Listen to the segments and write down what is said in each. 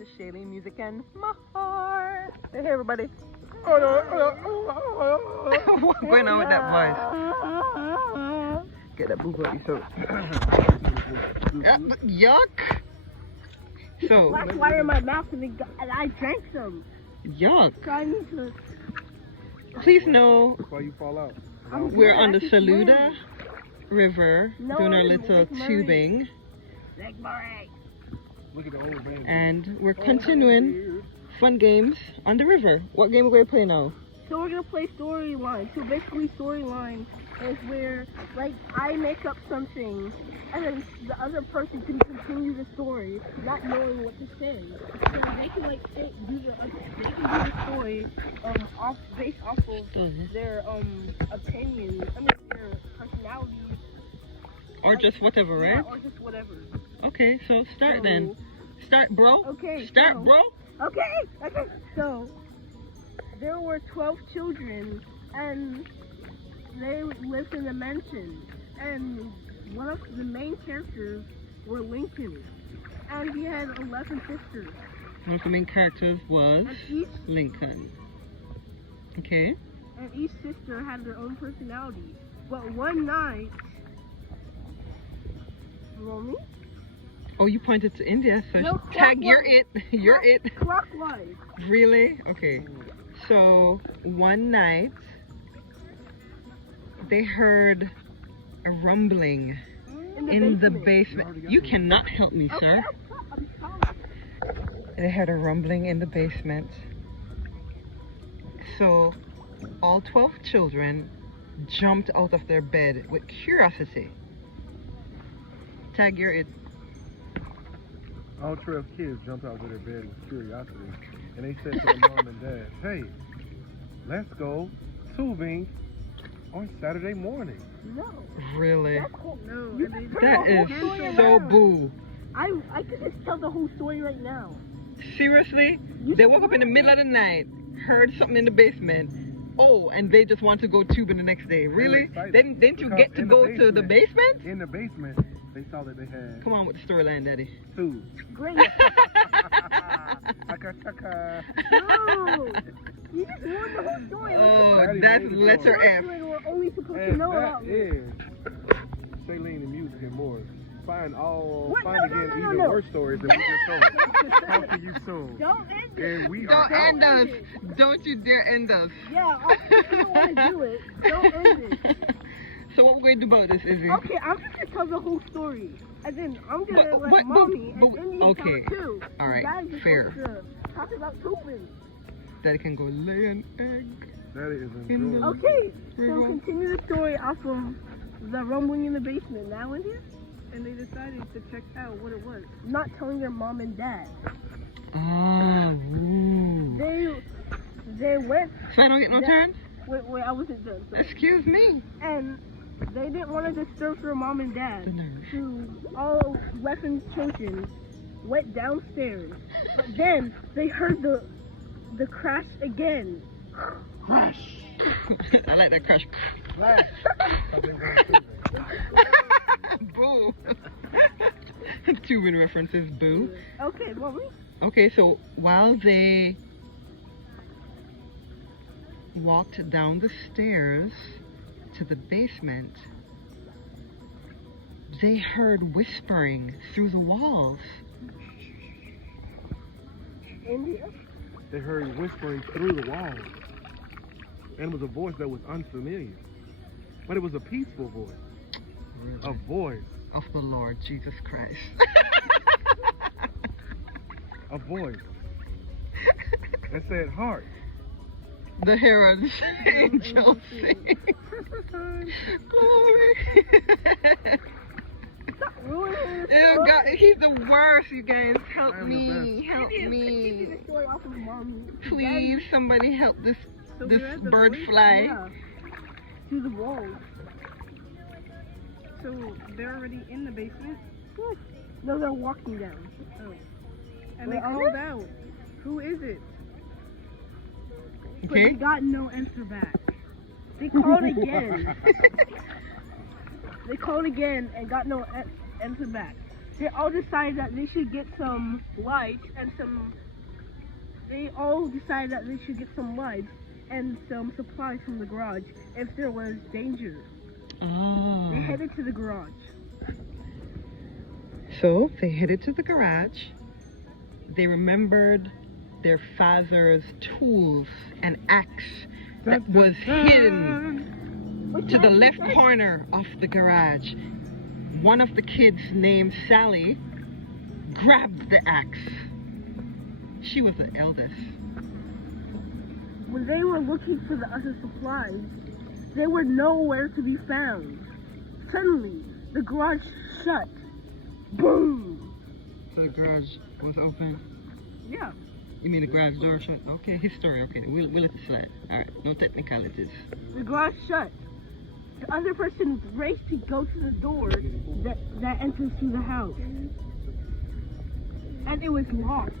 to Shailene Music and More. Say hey, everybody. What's going on with that voice? Get that boo out your throat. Yuck. So. Black wire in my mouth and I drank some. Yuck. So I need to. Please know Before you fall out. we're on the Stilleta River doing our little tubing. Look at the old man. And we're continuing fun games on the river. What game are we going to play now? So we're gonna play storyline. So basically, storyline is where, like, I make up something, and then the other person can continue the story, not knowing what to say. So they can like do the story based off of their opinions. I mean their personalities. Or just whatever, right? Yeah, or just whatever. Okay, so start then. Start, bro. Okay. Start, bro. Okay. So there were 12 children, and they lived in a mansion. And one of the main characters were Lincoln, and he had 11 sisters. One of the main characters was And each Lincoln. Okay. and each sister had their own personality. But one night, Romy? Oh, you pointed to India, so No, tag, you're clockwise. it. You're it. Clockwise. Really? Okay. So one night they heard a rumbling in the basement. You cannot help me, sir. I'm sorry. They heard a rumbling in the basement. So all 12 children jumped out of their bed with curiosity. Tag, you're it. All 12 kids jumped out of their bed with curiosity, and they said to their mom and dad, "Hey, let's go tubing on Saturday morning." No. Really? That's cool. No. That is so boo. I could just tell the whole story right now. Seriously? They woke up in the middle of the night, heard something in the basement. Oh, and they just want to go tubing the next day. Really? Didn't you get to go to the basement? In the basement, they saw that they had Come on with the storyline, Daddy. tubes. Great. Chaka. No. You just ruined the whole story. Oh, Daddy that's made it letter go. F. We're only supposed to And know that about is Shailene and Music and More. Find What? again No. even worse stories than we just told. Talk to you soon. Don't end it. And we Don't are end out. us. Don't you dare end us. Yeah, I don't want to do it. Don't end it. So what we're going to do about this, Izzy? Okay, I'm just going to tell the whole story. And then I'm going to let but- Mommy but- and then you okay. tell it too. All right, You guys are fair. supposed to talk about pooping. Daddy can go lay an egg. That is In the- enjoyable. Okay, so Riddle. continue the story off of the rumbling in the basement. Now in here? And they decided to check out what it was. Not telling their mom and dad. Oh, ooh. They went. So I don't get no turn? Wait, I wasn't done. So. Excuse me. And they didn't want to disturb their mom and dad. The nerve. So all 11 children went downstairs. But then they heard the crash again. Crash. I like that crash. Flash. Boo. Tubing references, boo. Okay, Mommy. Okay, so while they walked down the stairs to the basement, they heard whispering through the walls. India. They heard whispering through the walls. And it was a voice that was unfamiliar. But it was a peaceful voice. A voice. Of the Lord Jesus Christ. A voice. That said heart. The herons, angels sing. Glory. Ruining the Oh story. God, he's the worst, you guys. Help I'm the me, best. help Continue me. the story off of Mommy. Please, somebody help this So this we're at the bird voice? fly. Yeah. Through the walls. So they're already in the basement? No, they're walking down. Oh. And Wait, they are called they? out. Who is it? But they Okay. got no answer back. They called again. They called again and got no answer back. they all decided that they should get some lights and some. They all decided that they should get some lights and some supplies from the garage if there was danger. Oh. They headed to the garage. So they headed to the garage. They remembered their father's tools and axe that was hidden to the left corner of the garage. One of the kids, named Sally, grabbed the axe. She was the eldest. When they were looking for the other supplies, they were nowhere to be found. Suddenly, the garage shut. Boom! So the garage was open. Yeah. You mean the garage door shut? Okay, his story. Okay, we'll let it slide. All right, no technicalities. The garage shut. The other person raced to go to the door that enters to the house. And it was locked.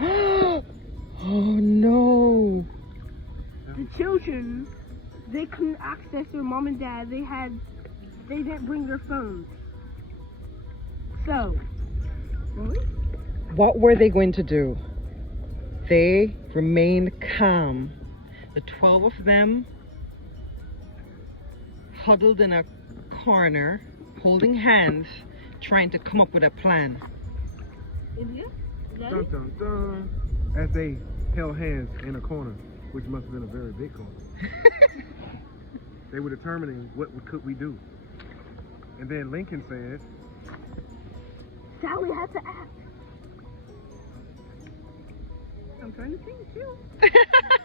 Oh no! The children, they couldn't access their mom and dad. They didn't bring their phones. So, What were they going to do? They remained calm. The 12 of them huddled in a corner, holding hands, trying to come up with a plan. India? Dun, dun, dun. As they held hands in a corner, which must have been a very big corner. They were determining what could we do. And then Lincoln said, Sally had to act. I'm trying to think too.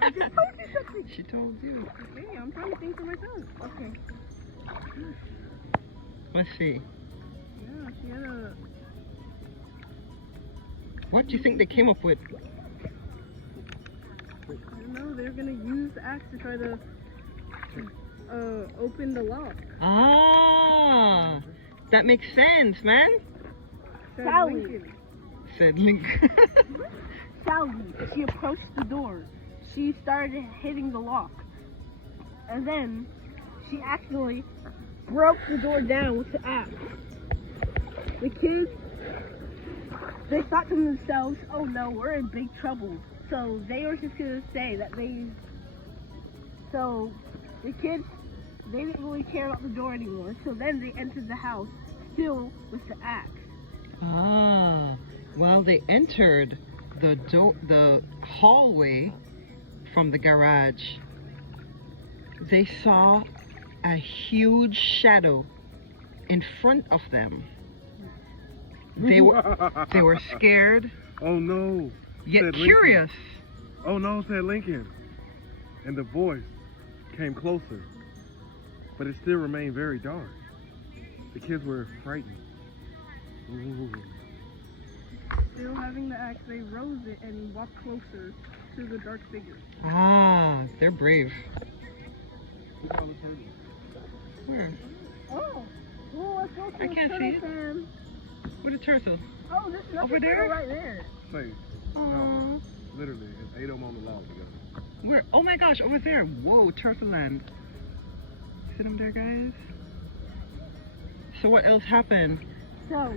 I just told you something. She told you. Okay, I'm trying to think for myself. Okay. Let's see. Yeah, she had a. What do you think they came up with? I don't know. They're gonna use the axe to try to open the lock. Ah, that makes sense, man. Said Sally. Lincoln. Said Lincoln. Sally, she approached the door. She started hitting the lock. And then she actually broke the door down with the axe. The kids, they thought to themselves, oh no, we're in big trouble. So they were just going to say that so the kids, they didn't really care about the door anymore. So then they entered the house, still with the axe. Ah, well, they entered the hallway from the garage. They saw a huge shadow in front of them. They were scared, oh no. yet said curious. Lincoln. Oh no, said Lincoln. And the voice came closer. But it still remained very dark. The kids were frightened. Ooh. Still having the axe, they rose it and walked closer to the dark figure. Ah, they're brave. Where? Oh, well, let's go to I the can't see turtle it. cam. Where's the turtle? Oh, there's another Over there? turtle right there. Say, Aw. no, literally, it's 8 of them on the log together. Where? Oh my gosh, over there. Whoa, Turtle Land. See them there, guys? So what else happened? So,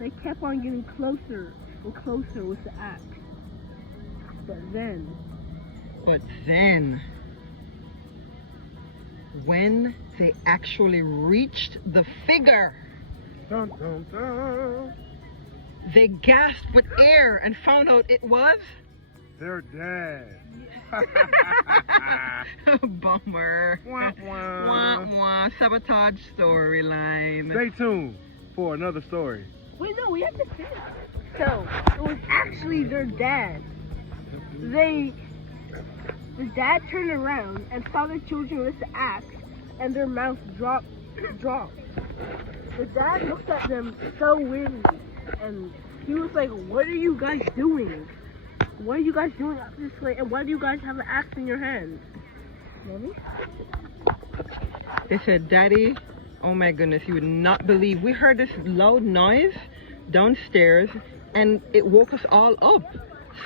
they kept on getting closer and closer with the axe. But then, when they actually reached the figure, Dun, dun, dun. they gasped with air and found out it was Their dad. bummer. Wah, wah. Wah, wah. Sabotage storyline. Stay tuned for another story. wait, no, we have to finish. So, it was actually their dad. The dad turned around and saw the children with the axe, and their mouth dropped. The dad looked at them so weirdly, and he was like, what are you guys doing? What are you guys doing up this way? And why do you guys have an axe in your hand? Mommy? They said, Daddy, oh my goodness, you would not believe. We heard this loud noise downstairs and it woke us all up.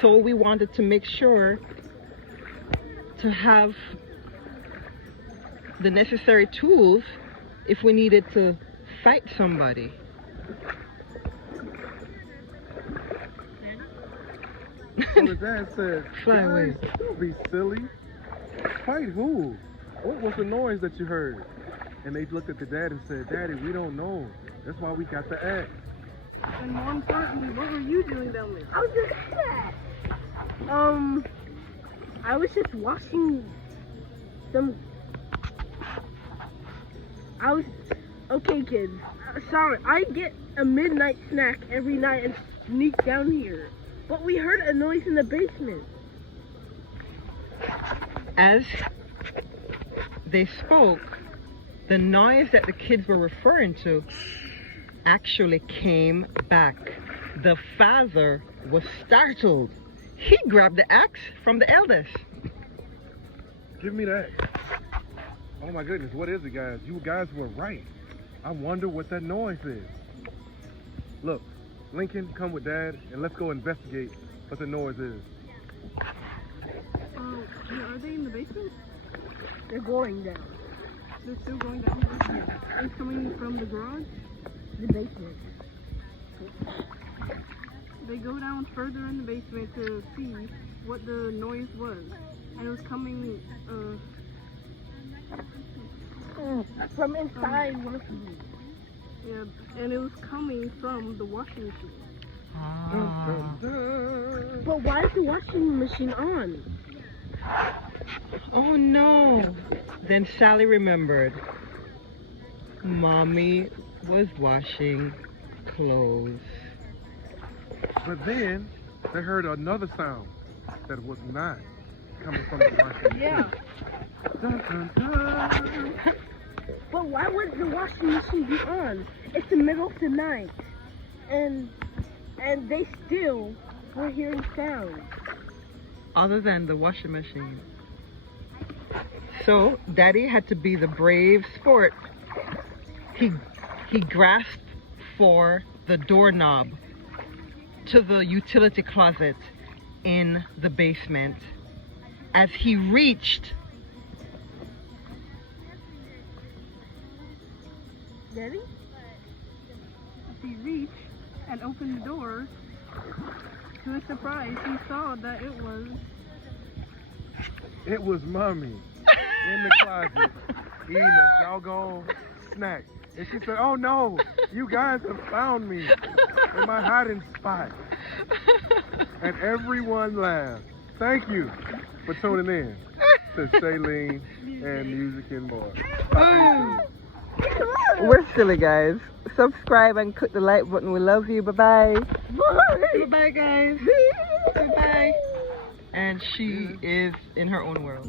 So we wanted to make sure to have the necessary tools if we needed to fight somebody. So the dad said, Fly away. "Guys, don't be silly. Fight who? What was the noise that you heard?" And they looked at the dad and said, "Daddy, we don't know. That's why we got the axe." And more importantly, what were you doing down there? I was just that. I was just watching some. Okay, kids. Sorry, I get a midnight snack every night and sneak down here. But we heard a noise in the basement. As they spoke, the noise that the kids were referring to actually came back. The father was startled. He grabbed the axe from the eldest. Give me that. Oh my goodness, what is it, guys? You guys were right. I wonder what that noise is. Look, Lincoln, come with Dad, and let's go investigate what the noise is. Are they in the basement? They're going down. They're still going down the basement. It's coming from the garage? The basement. They go down further in the basement to see what the noise was. And it was coming, From inside one of them. yeah, and it was coming from the washing machine. But why is the washing machine on? Oh no. Then Sally remembered. Mommy was washing clothes. But then they heard another sound that was not coming from the washing machine. Yeah. Dun, dun, dun. But why would the washing machine be on? It's the middle of the night. And they still were hearing sounds. Other than the washing machine. So Daddy had to be the brave sport. He grasped for the doorknob to the utility closet in the basement. As he reached, Daddy? He reached and opened the door. To his surprise, he saw that It was Mommy in the closet eating a doggone snack. And she said, "Oh no, you guys have found me in my hiding spot." And everyone laughed. Thank you for tuning in to Shailene and Music and More. we're silly guys. Subscribe and click the like button. We love you. Bye-bye. Bye-bye, guys. Bye-bye. And she is in her own world.